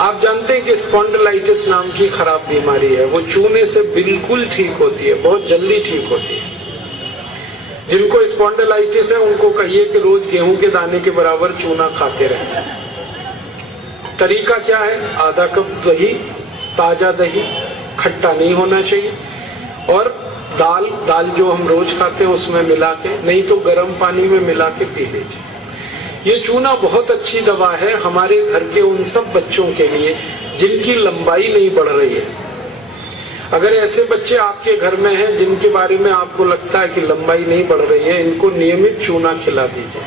आप जानते हैं कि स्पॉन्डिलाइटिस नाम की खराब बीमारी है, वो चूने से बिल्कुल ठीक होती है, बहुत जल्दी ठीक होती है। जिनको स्पॉन्डिलाइटिस है उनको कहिए कि रोज गेहूं के दाने के बराबर चूना खाते रहें। तरीका क्या है? आधा कप दही, ताजा दही, खट्टा नहीं होना चाहिए, और दाल जो हम रोज खाते हैं उसमें मिला के, नहीं तो गर्म पानी में मिला के पी लीजिए। ये चूना बहुत अच्छी दवा है हमारे घर के उन सब बच्चों के लिए जिनकी लंबाई नहीं बढ़ रही है। अगर ऐसे बच्चे आपके घर में हैं जिनके बारे में आपको लगता है कि लंबाई नहीं बढ़ रही है, इनको नियमित चूना खिला दीजिए,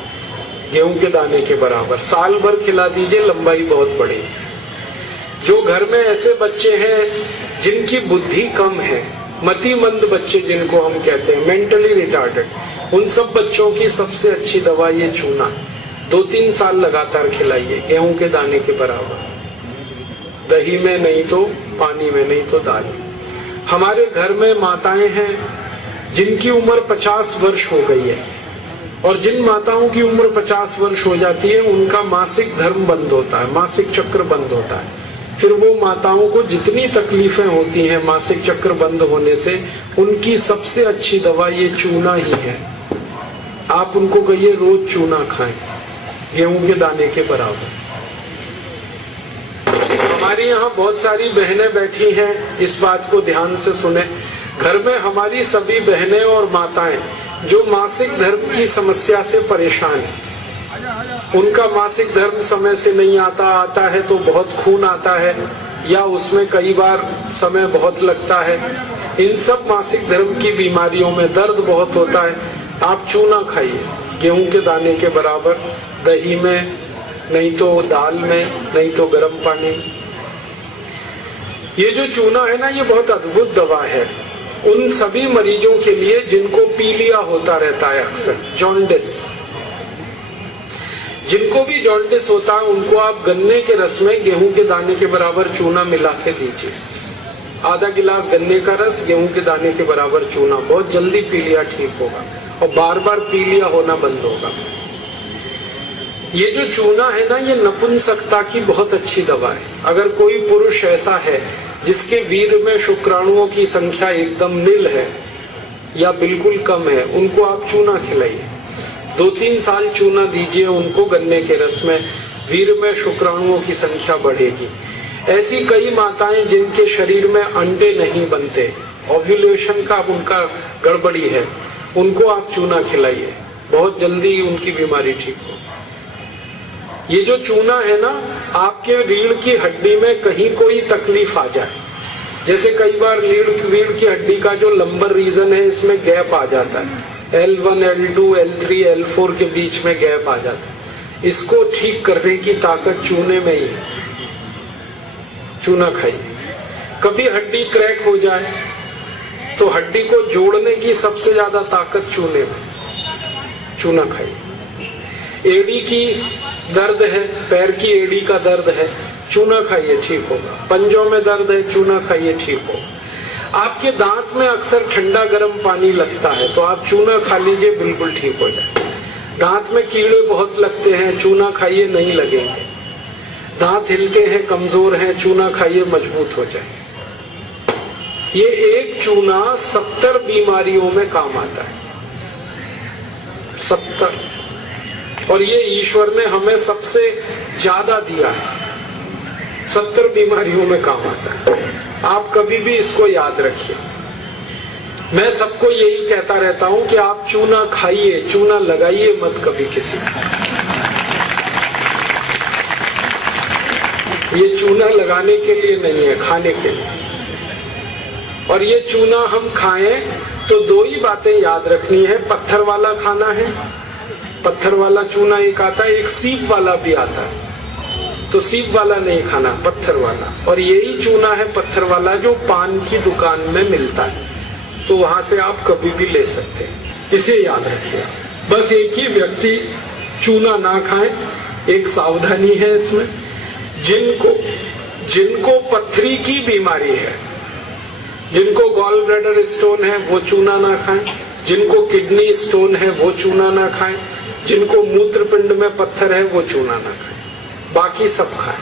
गेहूं के दाने के बराबर, साल भर खिला दीजिए, लंबाई बहुत बढ़ेगी। जो घर में ऐसे बच्चे हैं जिनकी बुद्धि कम है, मतिमंद बच्चे जिनको हम कहते हैं, मेंटली रिटार्डेड, उन सब बच्चों की सबसे अच्छी दवा ये चूना है। 2-3 साल लगातार खिलाइए, गेहूं के दाने के बराबर, दही में नहीं तो पानी में, नहीं तो दाल में। हमारे घर में माताएं हैं जिनकी उम्र 50 वर्ष हो गई है, और जिन माताओं की उम्र 50 वर्ष हो जाती है उनका मासिक धर्म बंद होता है, मासिक चक्र बंद होता है। फिर वो माताओं को जितनी तकलीफें होती हैं मासिक चक्र बंद होने से, उनकी सबसे अच्छी दवा ये चूना ही है। आप उनको कहिए रोज चूना खाएं, गेहूं के दाने के बराबर। हमारी यहाँ बहुत सारी बहनें बैठी हैं, इस बात को ध्यान से सुने। घर में हमारी सभी बहनें और माताएं जो मासिक धर्म की समस्या से परेशान हैं, उनका मासिक धर्म समय से नहीं आता है तो बहुत खून आता है, या उसमें कई बार समय बहुत लगता है। इन सब मासिक धर्म की बीमारियों में दर्द बहुत होता है। आप चूना खाइए, गेहूं के दाने के बराबर, दही में, नहीं तो दाल में, नहीं तो गर्म पानी में। ये जो चूना है ना, ये बहुत अद्भुत दवा है उन सभी मरीजों के लिए जिनको पीलिया होता रहता है, अक्सर जॉन्डिस। जिनको भी जॉन्डिस होता है उनको आप गन्ने के रस में गेहूं के दाने के बराबर चूना मिला के दीजिए। आधा गिलास गन्ने का रस, गेहूं के दाने के बराबर चूना, बहुत जल्दी पीलिया ठीक होगा और बार बार पीलिया होना बंद होगा। ये जो चूना है ना, ये नपुंसकता की बहुत अच्छी दवा है। अगर कोई पुरुष ऐसा है जिसके वीर्य में शुक्राणुओं की संख्या एकदम नील है या बिल्कुल कम है, उनको आप चूना खिलाइए। 2-3 साल चूना दीजिए उनको गन्ने के रस में, वीर्य में शुक्राणुओं की संख्या बढ़ेगी। ऐसी कई माताएं जिनके शरीर में अंडे नहीं बनते, ओव्यूलेशन का उनका गड़बड़ी है, उनको आप चूना खिलाइए, बहुत जल्दी उनकी बीमारी ठीक हो। ये जो चूना है ना, आपके रीढ़ की हड्डी में कहीं कोई तकलीफ आ जाए, जैसे कई बार रीढ़ की हड्डी का जो लंबर रीजन है इसमें गैप आ जाता है, L1, L2, L3, L4 के बीच में गैप आ जाता है, इसको ठीक करने की ताकत चूने में ही है। चूना खाइए। कभी हड्डी क्रैक हो जाए तो हड्डी को जोड़ने की सबसे ज्यादा ताकत चूने में, चूना खाइए। एड़ी की दर्द है, पैर की एड़ी का दर्द है, चूना खाइए, ठीक होगा। पंजों में दर्द है, चूना खाइए, ठीक होगा। आपके दांत में अक्सर ठंडा गर्म पानी लगता है तो आप चूना खा लीजिए, बिल्कुल ठीक हो जाए। दांत में कीड़े बहुत लगते हैं, चूना खाइए, नहीं लगेंगे। दांत हिलते हैं, कमजोर हैं, चूना खाइए, मजबूत हो जाए। ये एक चूना 70 बीमारियों में काम आता है, 70। और ये ईश्वर ने हमें सबसे ज्यादा दिया है, 70 बीमारियों में काम आता है। आप कभी भी इसको याद रखिए। मैं सबको यही कहता रहता हूं कि आप चूना खाइए, चूना लगाइए मत कभी किसी को। ये चूना लगाने के लिए नहीं है, खाने के लिए। और ये चूना हम खाएं तो 2 ही बातें याद रखनी है। पत्थर वाला खाना है, पत्थर वाला चूना एक आता है, एक सीप वाला भी आता है, तो सीप वाला नहीं खाना, पत्थर वाला। और यही चूना है पत्थर वाला जो पान की दुकान में मिलता है, तो वहां से आप कभी भी ले सकते हैं, इसे याद रखिए। बस एक ही व्यक्ति चूना ना खाए, एक सावधानी है इसमें। जिनको पथरी की बीमारी है, जिनको गॉल ब्लैडर स्टोन है, वो चूना ना खाएं। जिनको किडनी स्टोन है वो चूना ना खाएं। जिनको मूत्रपिंड में पत्थर है वो चूना ना खाएं, बाकी सब खाएं।